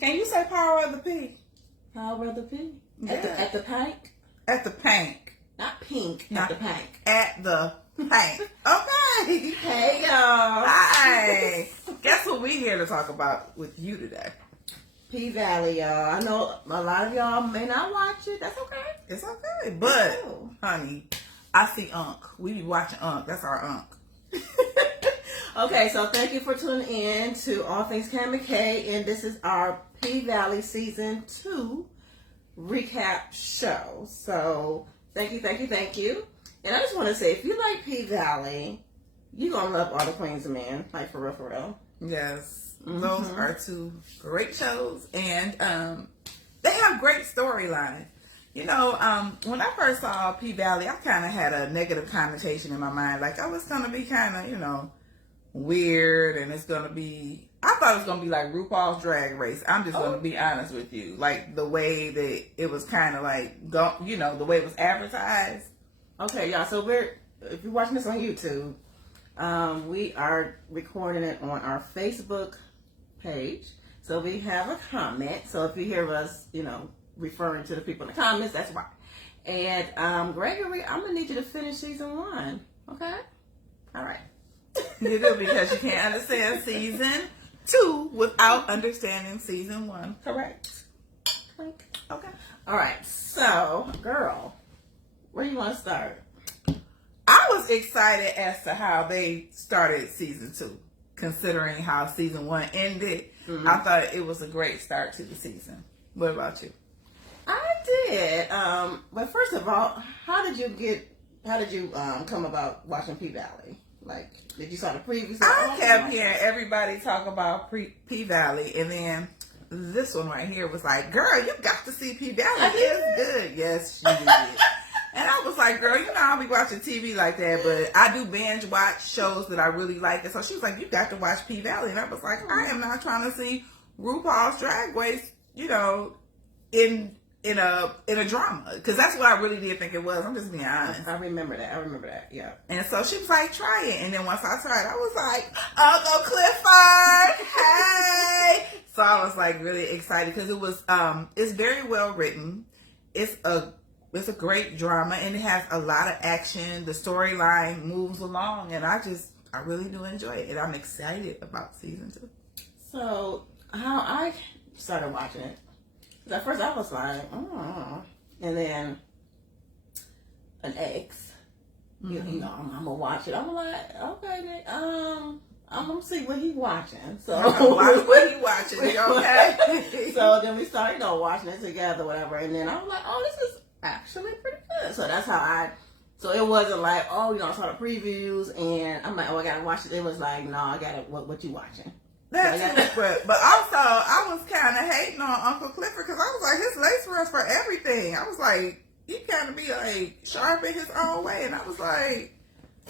Can you say power of the P? Power of the P. Yeah. At the pink. At the pink. Not pink. Not at the pink. At the pink. Okay. Hey y'all. Hi. Guess what we here to talk about with you today? P Valley, y'all. I know a lot of y'all may not watch it. That's okay. It's okay. But, honey, I see Unc. We be watching Unc. That's our Unc. Okay, so thank you for tuning in to All Things Cam and K, and this is our P Valley Season 2 recap show. So, thank you. And I just want to say, if you like P Valley, you're going to love All the Queens of Men. Like, for real. Yes. Mm-hmm. Those are two great shows, and they have great storylines. You know, when I first saw P Valley, I kind of had a negative connotation in my mind. Like, oh, it's going to be kind of, you know, weird, and it's going to be... I thought it was going to be like RuPaul's Drag Race. I'm just going to be honest with you. Like, the way that it was kind of like, you know, the way it was advertised. Okay, y'all, so if you're watching this on YouTube, we are recording it on our Facebook page. So we have a comment. So if you hear us, you know, referring to the people in the comments, that's why. And Gregory, I'm going to need you to finish season 1. Okay? All right. You do, because you can't understand season 2 without understanding season 1. Correct. Okay. All right. So, girl, where do you want to start? I was excited as to how they started season 2, considering how season 1 ended. Mm-hmm. I thought it was a great start to the season. What about you? I did. But first of all, how did you come about watching P Valley? Like, did you saw the previews? I kept hearing everybody talk about P Valley, and then this one right here was like, girl, you got to see P Valley. It's good. Yes, she did. And I was like, girl, you know, I'll be watching TV like that, but I do binge watch shows that I really like. And so she was like, you got to watch P Valley. And I was like, I am not trying to see RuPaul's Drag Race, you know, in a drama, because that's what I really did think it was. I'm just being honest. I remember that. Yeah. And so she was like, try it. And then once I tried, I was like, Uncle Clifford, hey. So I was like really excited because it was it's very well written. It's a great drama, and it has a lot of action. The storyline moves along, and I really do enjoy it, and I'm excited about season 2. So how I started watching it. At first I was like, oh. And then an ex, you know, I'm gonna watch it. I'm like, okay, Nick, I'm gonna see what he watching. So watch what he watching, okay? So then we started, you know, watching it together, whatever. And then I was like, oh, this is actually pretty good. So that's how so it wasn't like, oh, you know, I saw the previews and I'm like, oh, I gotta watch it. It was like, no, I gotta, what you watching? That's different. But also, I was kind of hating on Uncle Clifford because I was like, his lace runs for everything. I was like, he kind of be like sharp in his own way. And I was like,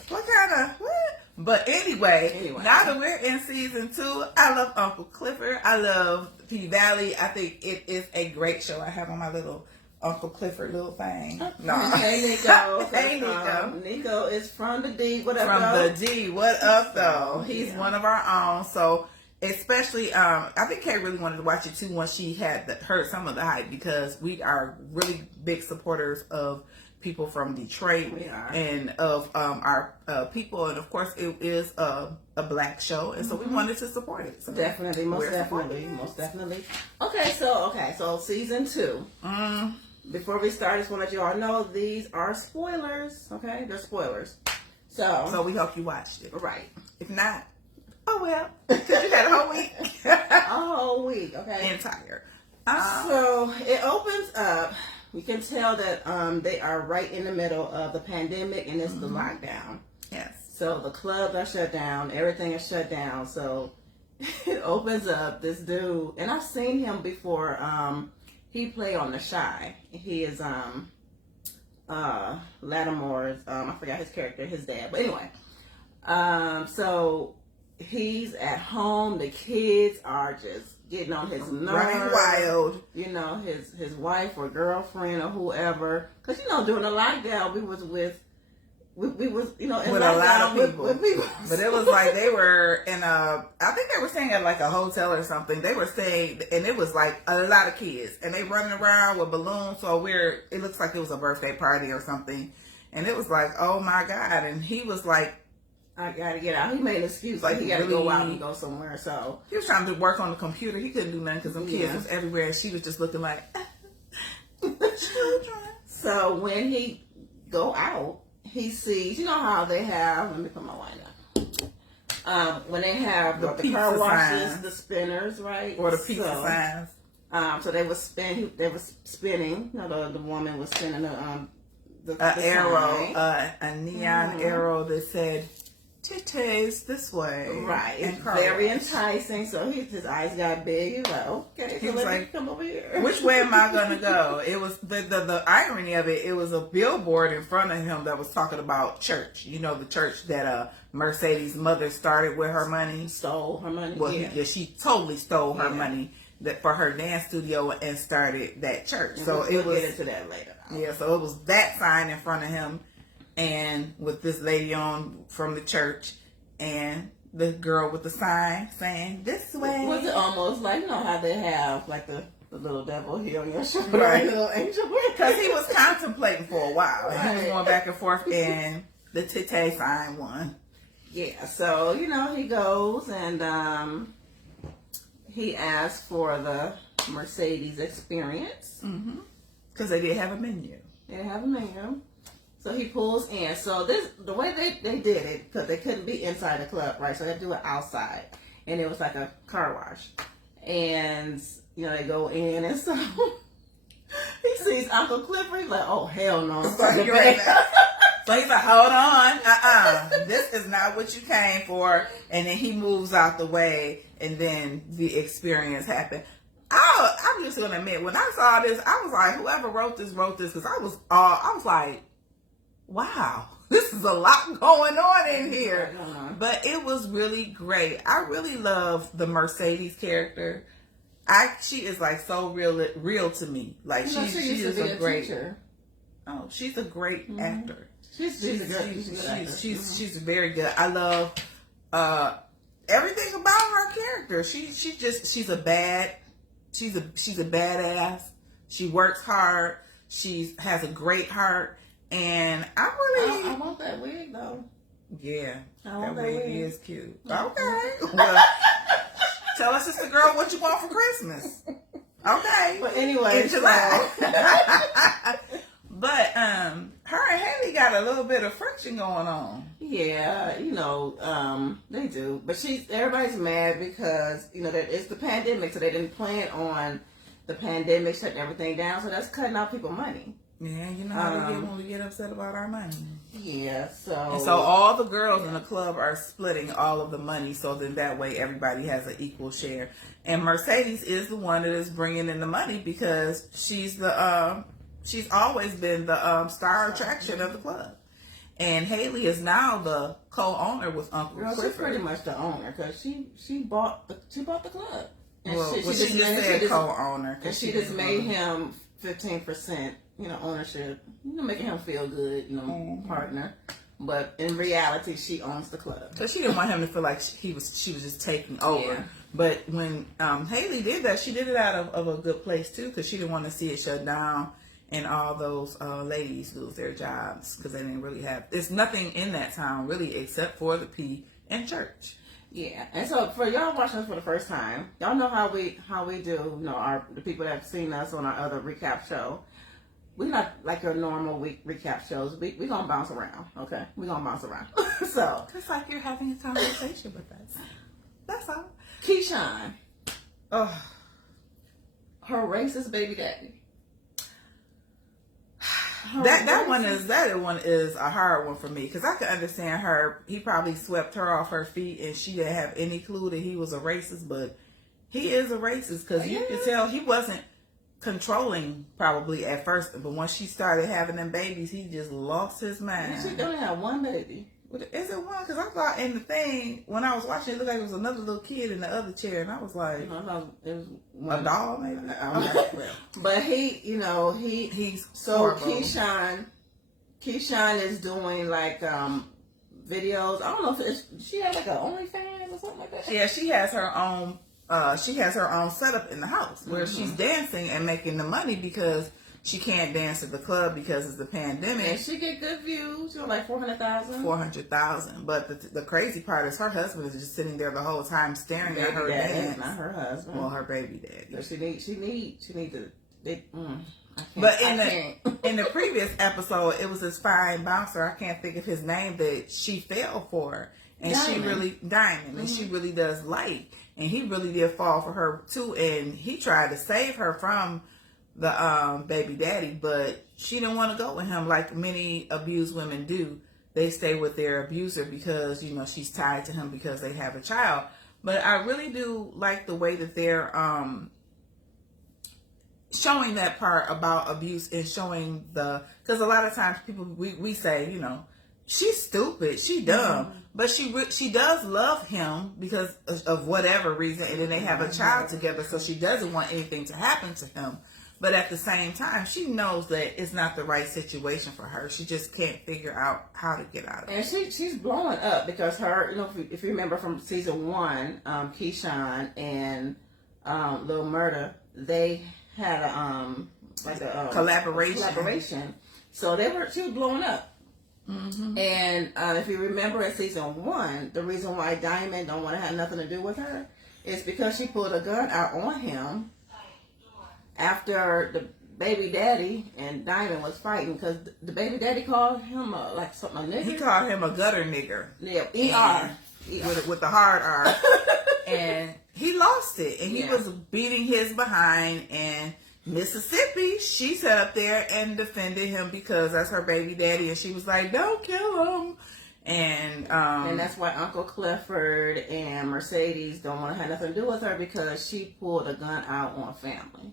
what? But anyway, now that we're in season 2, I love Uncle Clifford. I love P Valley. I think it is a great show. I have on my little Uncle Clifford little thing. No. Hey, Nico. Hey, Nico. Nico is from the D. What up, From though? the D. What up, though? He's one of our own. So, especially, I think Kay really wanted to watch it, too, once she had heard some of the hype, because we are really big supporters of people from Detroit and of our people. And, of course, it is a black show, and so we wanted to support it. So definitely, most definitely. Okay, so season 2. Before we start, I just want to let you all know these are spoilers. Okay, they're spoilers. So we hope you watched it. Right. If not, oh well, because you had a whole week. A whole week, okay. Entire. So it opens up. You can tell that they are right in the middle of the pandemic, and it's the lockdown. Yes. So the clubs are shut down. Everything is shut down. So it opens up this dude, and I've seen him before. He played on The Chi. He is Lattimore's. I forgot his character, his dad. But anyway, so he's at home. The kids are just getting on his nerves. Running wild. You know, his wife or girlfriend or whoever. Because, you know, during the lockdown, we was with we was, you know, in with a lot of people. With people. But it was like they were in I think they were staying at like a hotel or something. They were staying, and it was like a lot of kids, and they running around with balloons. So it looks like it was a birthday party or something. And it was like, oh my God. And he was like, I gotta get out. He made an excuse, like he gotta go out and go somewhere. So he was trying to work on the computer. He couldn't do nothing because them kids was everywhere, and she was just looking like children. So when he go out, he sees, you know how they have, let me put my wine down. When they have the car washes, the spinners, right? Or the pizza signs. So they was spinning, you know, the woman was spinning the arrow, a neon arrow that said, "Titties this way." Right. And it's very enticing. So his eyes got big. He's like, okay, he so was let me like, come over here. Which way am I gonna go? It was the irony of it. It was a billboard in front of him that was talking about church. You know, the church that Mercedes' mother started with her money. Stole her money. Well, she totally stole her money for her dance studio and started that church. And so we'll get into that later. Yeah, so it was that sign in front of him, and with this lady on from the church, and the girl with the sign saying "this way." Was it almost like, you know how they have like the little devil here on your shoulder, right? The little angel. Because he was contemplating for a while, right. and he was going back and forth, and the tite sign won. Yeah, so you know he goes and he asks for the Mercedes experience. Mm-hmm. Because they didn't have a menu. They didn't have a menu. So he pulls in. So the way they did it, because they couldn't be inside the club, right? So they had to do it outside. And it was like a car wash. And, you know, they go in and so he sees Uncle Clifford. He's like, oh, hell no. So he's like, hold on. This is not what you came for. And then he moves out the way, and then the experience happened. I'm just gonna admit, when I saw this, I was like, whoever wrote this, because I was like, wow, this is a lot going on in here. But it was really great. I really love the Mercedes character. She is like so real to me. Like she is a great teacher. Oh, she's a great actor. She's very good. I love everything about her character. She's a badass. She works hard. She has a great heart, and I want that wig though. Yeah, that wig is cute. Okay, well, tell us, sister girl, what you want for Christmas. Okay, but anyway, in July. But her and Haley got a little bit of friction going on. Yeah, you know, they do. But everybody's mad because, you know, it's the pandemic, so they didn't plan on the pandemic shutting everything down, so that's cutting out people's money. Yeah, you know how we get when we get upset about our money. Yeah, so all the girls in the club are splitting all of the money, so then that way everybody has an equal share. And Mercedes is the one that is bringing in the money because she's always been the star attraction of the club. And Haley is now the co-owner with Uncle Clifford. She's pretty much the owner because she bought the club. And she just said co-owner. And she just made him 15%, you know, ownership. You know, making him feel good, you know, partner. But in reality, she owns the club. So she didn't want him to feel like she was just taking over. Yeah. But when Haley did that, she did it out of a good place too, because she didn't want to see it shut down and all those ladies lose their jobs because they didn't really have. There's nothing in that town really except for the P and church. Yeah, and so for y'all watching us for the first time, y'all know how we do. You know, the people that have seen us on our other recap show. We're not like your normal week recap shows. We gonna bounce around, okay? We gonna bounce around. So it's like you're having a conversation with us. That's all. Keyshawn, her racist baby daddy. That one is a hard one for me because I can understand her. He probably swept her off her feet and she didn't have any clue that he was a racist, but he is a racist because you can tell he wasn't controlling probably at first, but once she started having them babies, he just lost his mind. She only had one baby. Is it one? Because I thought in the thing when I was watching, it looked like it was another little kid in the other chair, and I was like, no, it was a doll maybe. But he's so horrible. Keyshawn Keyshawn is doing like videos. I don't know if she has like an OnlyFans or something like that. Yeah, she has her own. She has her own setup in the house where she's dancing and making the money because she can't dance at the club because it's the pandemic. And she get good views. She got like 400,000. 400,000. But the crazy part is her husband is just sitting there the whole time staring at her dance. Not her husband. Well, her baby daddy. So she need to. But in the previous episode, it was this fine bouncer. I can't think of his name that she fell for, and Diamond. she really Diamond, and she really does like, and he really did fall for her too, and he tried to save her from the baby daddy, but she didn't want to go with him like many abused women do. They stay with their abuser because she's tied to him because they have a child. But I really do like the way that they're showing that part about abuse and showing because a lot of times people we say she's stupid, she dumb, but she does love him because of whatever reason, and then they have a child together, so she doesn't want anything to happen to him. But at the same time, she knows that it's not the right situation for her. She just can't figure out how to get out of it. And she's blowing up because her, if you remember from season 1, Keyshawn and Lil Murda, they had a collaboration. So she was blowing up. Mm-hmm. And if you remember in season 1, the reason why Diamond don't want to have nothing to do with her is because she pulled a gun out on him after the baby daddy and Diamond was fighting, because the baby daddy called him a nigger. He called him a gutter nigger. Yeah, ER. With the hard R. And he lost it. And he was beating his behind. And Mississippi, she sat up there and defended him because that's her baby daddy. And she was like, don't kill him. And that's why Uncle Clifford and Mercedes don't want to have nothing to do with her, because she pulled a gun out on family.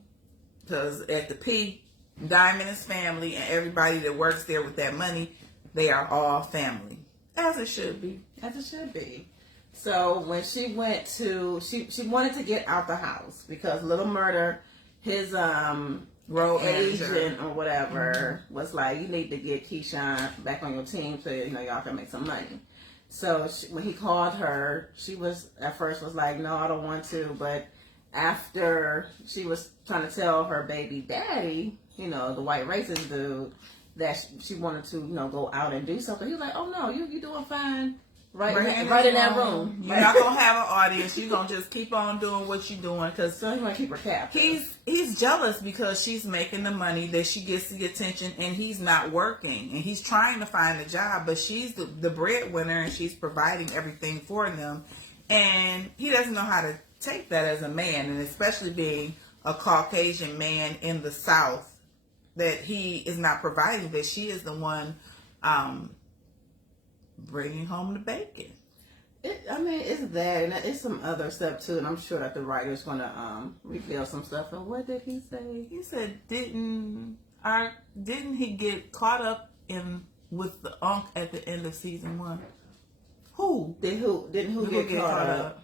Because at the P, Diamond is family, and everybody that works there with that money, they are all family. As it should be. As it should be. So when she went to, she wanted to get out the house because Little Murder, his road agent or whatever, was like, you need to get Keyshawn back on your team so y'all can make some money. So when he called her, she was at first was like, no, I don't want to, but after she was trying to tell her baby daddy, the white racist dude, that she wanted to, go out and do something, he was like, oh no, you doing fine right in that room. You're not going to have an audience. You're going to just keep on doing what you're doing. So he's going to keep her captive. He's jealous because she's making the money, that she gets the attention, and he's not working. And he's trying to find a job, but she's the breadwinner, and she's providing everything for them. And he doesn't know how to take that as a man, and especially being a Caucasian man in the South, that he is not providing, that she is the one bringing home the bacon. It's that, and it's some other stuff too, and I'm sure that the writer's going to reveal some stuff. And what did he say? He said, didn't he get caught up with the Unk at the end of season 1? Who get caught up?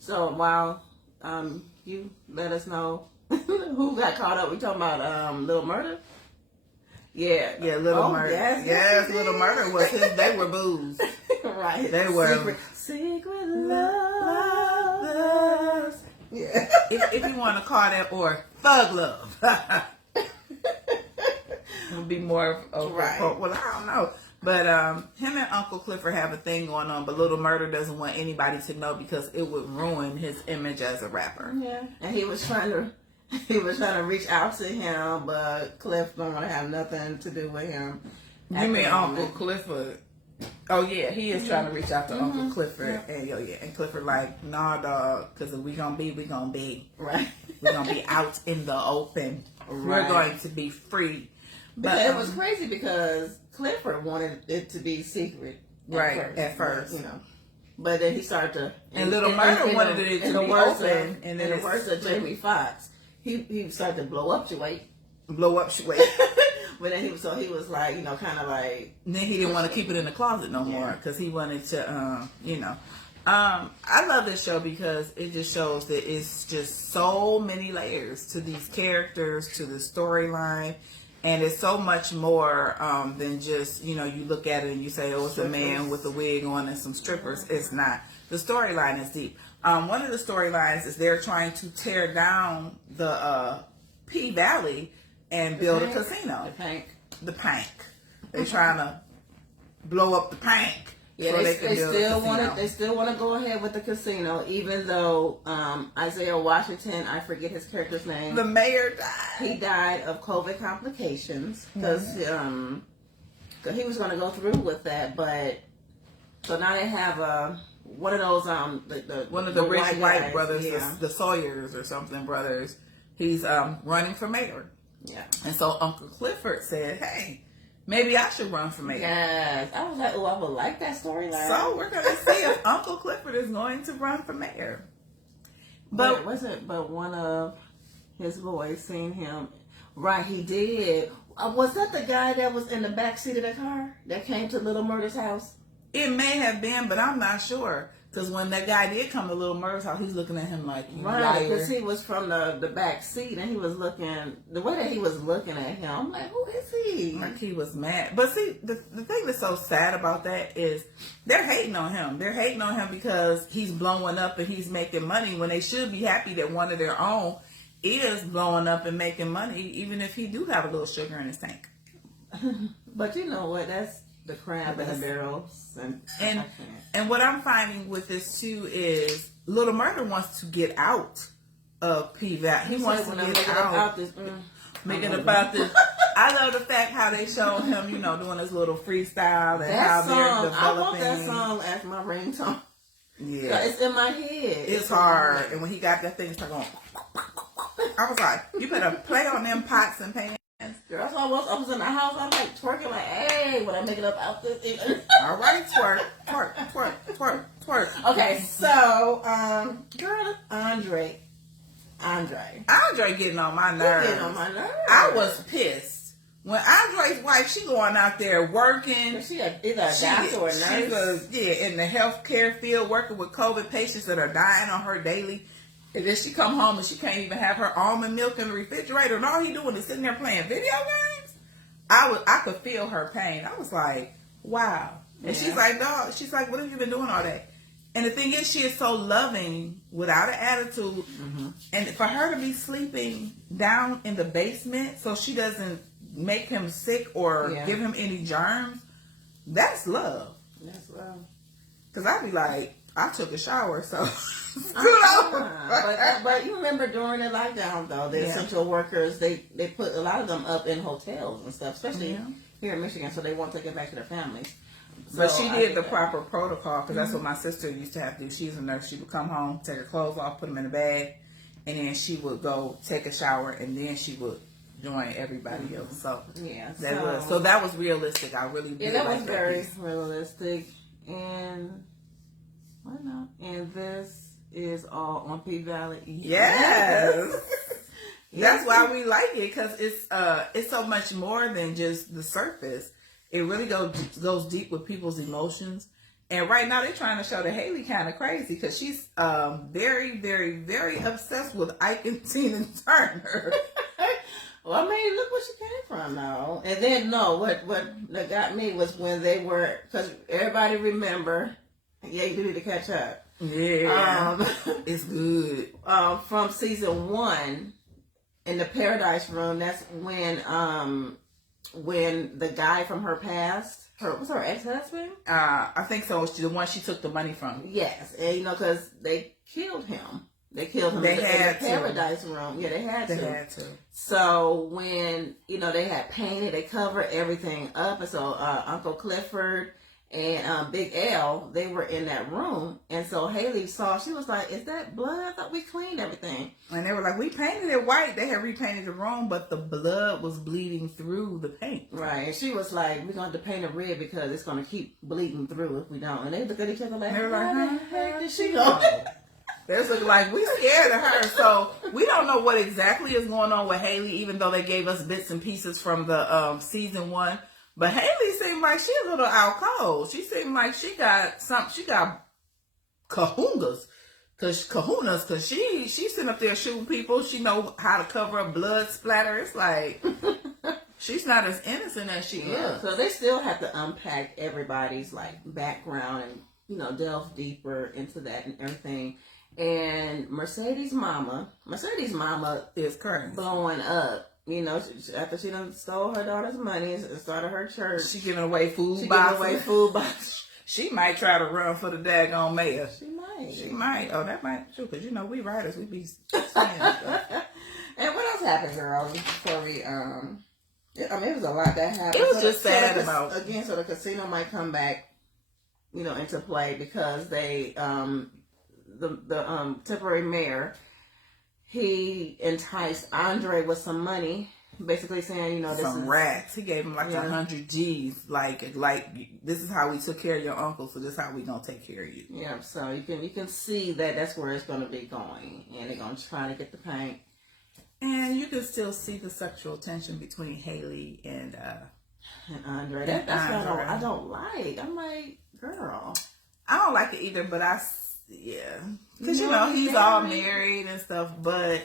So while you let us know who got caught up, we talking about Little Murder. Yeah, Little Murder. Yes, Little Murder was his. They were booze. Right. They were secret lovers. Yeah. if you want to call that, or thug love. It would be more of right. Well, I don't know. But him and Uncle Clifford have a thing going on, but Little Murder doesn't want anybody to know because it would ruin his image as a rapper. Yeah, and he was trying to reach out to him, but Cliff don't want to have nothing to do with him. You mean Uncle Clifford? Oh yeah, he is trying to reach out to Uncle Clifford, and and Clifford like, nah, dog, because if we gonna be right. We're gonna be out in the open. Right. We're going to be free. But it was crazy because Clifford wanted it to be secret. At first. But then he started to... And Little Murder wanted it to be open. And in the words of Jamie Foxx, he started to blow up your weight. But then he was like, kind of like... And then he didn't want to keep it in the closet no more because he wanted to, I love this show because it just shows that it's just so many layers to these characters, to the storyline. And it's so much more than just, you look at it and you say, oh, it's a man with a wig on and some strippers. It's not. The storyline is deep. One of the storylines is they're trying to tear down the P Valley and build a casino. The Pank. They're trying to blow up the Pank. Yeah, so they still want to go ahead with the casino, even though Isaiah Washington, I forget his character's name. The mayor died. He died of COVID complications because he was going to go through with that, but so now they have one of those one of the rich white brothers, the Sawyers or something brothers. He's running for mayor. Yeah, and so Uncle Clifford said, "Hey, maybe I should run for mayor." Yes. I was like, oh, I would like that storyline. So we're going to see if Uncle Clifford is going to run for mayor. But but one of his boys seen him. Right, he did. Was that the guy that was in the back seat of the car that came to Little Murder's house? It may have been, but I'm not sure. Because when that guy did come to Little Murder's house, he's looking at him like, you right, because he was from the back seat, and he was looking, the way that he was looking at him, I'm like, who is he? Like he was mad. But see, the thing that's so sad about that is they're hating on him. They're hating on him because he's blowing up and he's making money when they should be happy that one of their own is blowing up and making money, even if he do have a little sugar in his tank. But you know what? That's the crab in the barrel. And what I'm finding with this too is Little Murder wants to get out of P Valley. He wants to get out. Making about this. I love the fact how they show him, doing his little freestyle and how they're developing. I want that song as my ringtone. Yeah, it's in my head. It's hard, and when he got that thing, it's like going. I was like, you better play on them pots and pans. Girl, that's why I was in the house. I'm like twerking, like, hey, when I make it up out this. All right, twerk, twerk, twerk, twerk, twerk. Okay, so, girl, Andre getting on my nerves. I was pissed when Andre's wife. She going out there working. She either a doctor or a nurse. In the healthcare field, working with COVID patients that are dying on her daily. And then she come home and she can't even have her almond milk in the refrigerator, and all he doing is sitting there playing video games. I could feel her pain. I was like, wow. And she's like, no. She's like, what have you been doing all day? And the thing is, she is so loving, without an attitude. Mm-hmm. And for her to be sleeping down in the basement so she doesn't make him sick or give him any germs, that's love. That's love. Because I'd be like, I took a shower, so... but you remember during the lockdown, though, the essential workers, they put a lot of them up in hotels and stuff, especially here in Michigan, so they won't take it back to their families. But she did the proper protocol, because that's what my sister used to have to do. She's a nurse. She would come home, take her clothes off, put them in a bag, and then she would go take a shower, and then she would join everybody else. So that was realistic. I really did. Yeah, that was very realistic. And why not? And this is all on P Valley. Yes. That's why we like it, because it's so much more than just the surface. It really goes deep with people's emotions. And right now they're trying to show that Haley kind of crazy, because she's very, very, very obsessed with Ike and Tina Turner. Well, I mean, look what she came from now. And then what got me was when they were, because everybody remember, you do need to catch up. Yeah, it's good. From season 1 in the Paradise Room, that's when the guy from her past, was her ex-husband? I think so. The one she took the money from. Yes, and because they killed him. They killed him in the Paradise Room. Yeah, they had to. So when they had painted, they covered everything up, and so Uncle Clifford and Big L, they were in that room, and so Haley saw. She was like, "Is that blood? I thought we cleaned everything." And they were like, "We painted it white." They had repainted the room, but the blood was bleeding through the paint. Right, and she was like, "We're going to paint it red because it's going to keep bleeding through if we don't." And they look at each other like, "Where the heck did she go?" They was looking like, we scared of her. So we don't know what exactly is going on with Haley, even though they gave us bits and pieces from the season 1. But Haley seemed like she's a little out cold. She seemed like she got kahunas. Cause she's sitting up there shooting people. She know how to cover up blood splatter. It's like she's not as innocent as she looks. So they still have to unpack everybody's like background and, you know, delve deeper into that and everything. And Mercedes' mama is current blowing up. You know, after she done stole her daughter's money and started her church. She giving away food boxes. She might try to run for the daggone mayor. She might. Oh, that might too, because you know we writers, we be saying stuff. And what else happened, girl? Before we I mean, it was a lot that happened. It was just sad about again. So the casino might come back, you know, into play because they the temporary mayor, he enticed Andre with some money. Basically saying, you know, this some is rats. He gave him like 100 G's. Like this is how we took care of your uncle, so this is how we gonna take care of you. Yeah. So you can see that's where it's gonna be going, and they're gonna try to get the paint. And you can still see the sexual tension between Haley and Andre. That's what I don't like. I'm like, girl, I don't like it either. But because you know he's all married and stuff, but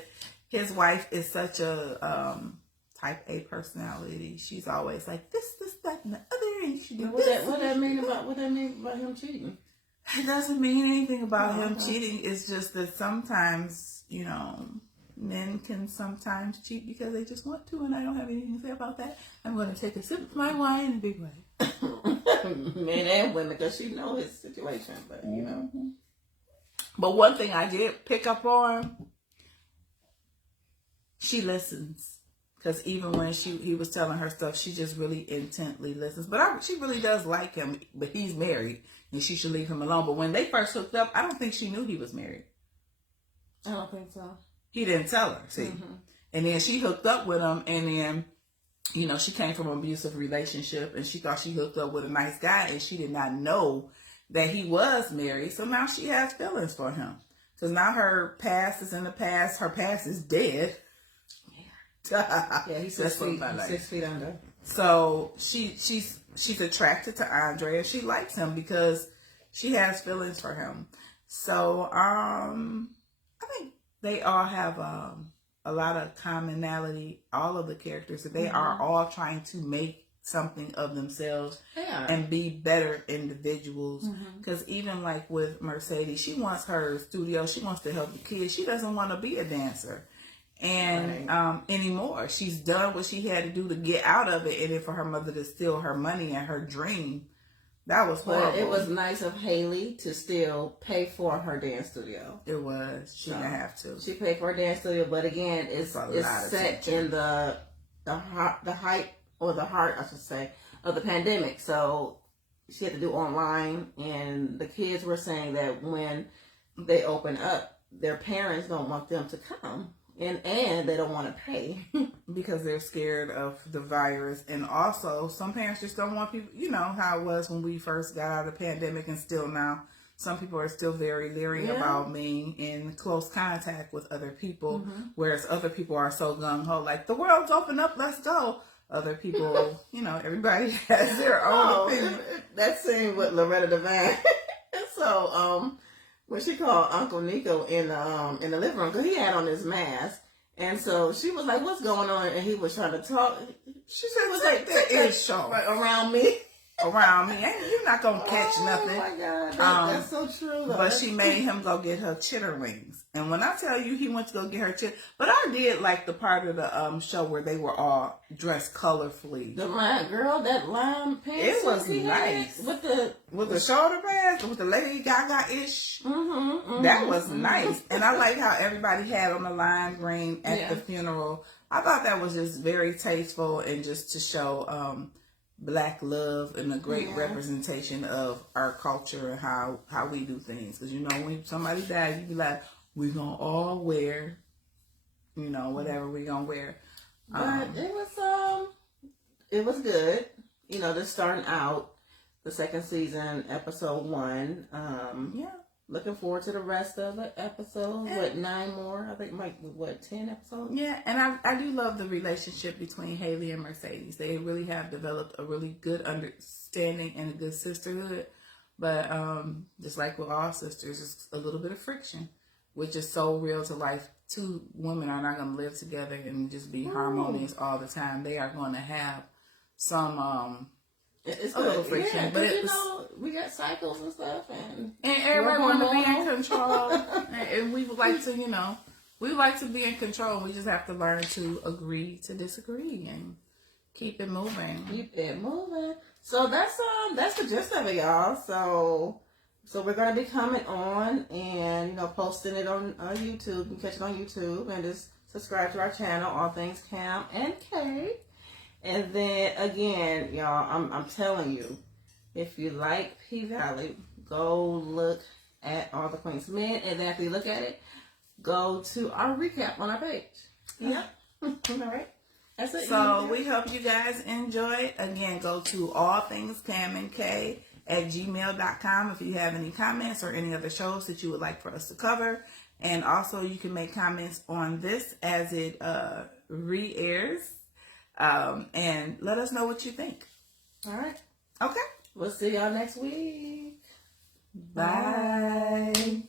his wife is such a type A personality. She's always like this, that, and the other, and she do this. What that mean about him cheating? It doesn't mean anything about him cheating. It's just that sometimes, you know, men can sometimes cheat because they just want to, and I don't have anything to say about that. I'm going to take a sip of my wine in a big way. Men and women, because she knows his situation, but you know. But one thing I did pick up on, she listens. Because even when he was telling her stuff, she just really intently listens. But she really does like him. But he's married, and she should leave him alone. But when they first hooked up, I don't think she knew he was married. I don't think so. He didn't tell her, see. Mm-hmm. And then she hooked up with him, and then, you know, she came from an abusive relationship, and she thought she hooked up with a nice guy, and she did not know that he was married. So now she has feelings for him. Because now her past is in the past. Her past is dead. Yeah, he's 6 feet under. So she's attracted to Andre, and she likes him because she has feelings for him. So I think they all have a lot of commonality. All of the characters, that they are all trying to make something of themselves and be better individuals. Because even like with Mercedes, she wants her studio. She wants to help the kids. She doesn't want to be a dancer. And anymore, she's done what she had to do to get out of it, and then for her mother to steal her money and her dream, that was horrible. But it was nice of Haley to still pay for her dance studio. It was. She didn't have to. She paid for her dance studio, but again, it's set in the height or the heart, I should say, of the pandemic. So she had to do online, and the kids were saying that when they open up, their parents don't want them to come. And they don't want to pay because they're scared of the virus. And also, some parents just don't want people, you know how it was when we first got out of the pandemic, and still now, some people are still very leery about being in close contact with other people, whereas other people are so gung-ho, like, the world's open up, let's go. Other people, you know, everybody has their own opinion. That scene with Loretta Devine. So, when she called Uncle Nico in the living room, because he had on his mask, and so she was like, "What's going on?" And he was trying to talk. She said, "Was like that is show around me, around me. And you're not gonna catch nothing." Oh my God, that's so true. Though. But she made him go get her chitterlings, and when I tell you, he went to go get her but I did like the part of the show where they were all dressed colorfully. The line, girl, that lime pants. It was nice with the shoulder pads, with the Lady Gaga ish. That was nice, and I like how everybody had on the lime green at the funeral. I thought that was just very tasteful and just to show Black love and a great representation of our culture and how we do things. Because, you know, when somebody dies, you be like, we're going to all wear, you know, whatever we're going to wear. But it was good. You know, just starting out the second season, episode 1. Looking forward to the rest of the episodes. What, 9 more? I think, 10 episodes? Yeah, and I do love the relationship between Haley and Mercedes. They really have developed a really good understanding and a good sisterhood. But just like with all sisters, it's a little bit of friction, which is so real to life two women are not going to live together and just be harmonious all the time. They are going to have some it's a little good. friction, Yeah, but you know, we got cycles and stuff, and everybody want to be in hormonal. control, and we would like to, we like to be in control. We just have to learn to agree to disagree and keep it moving. Keep it moving. So that's the gist of it, y'all. So we're gonna be coming on and posting it on YouTube. You can catch it on YouTube and just subscribe to our channel, All Things Cam and Kay. And then again, y'all, I'm telling you, if you like P Valley, go look at All the Queen's Men, and then after you look at it, go to our recap on our page. Yeah. All right. That's it. So we hope you guys enjoyed. Again, go to allthingscamandk@gmail.com if you have any comments or any other shows that you would like for us to cover. And also you can make comments on this as it re-airs. And let us know what you think. All right. Okay. We'll see y'all next week. Bye.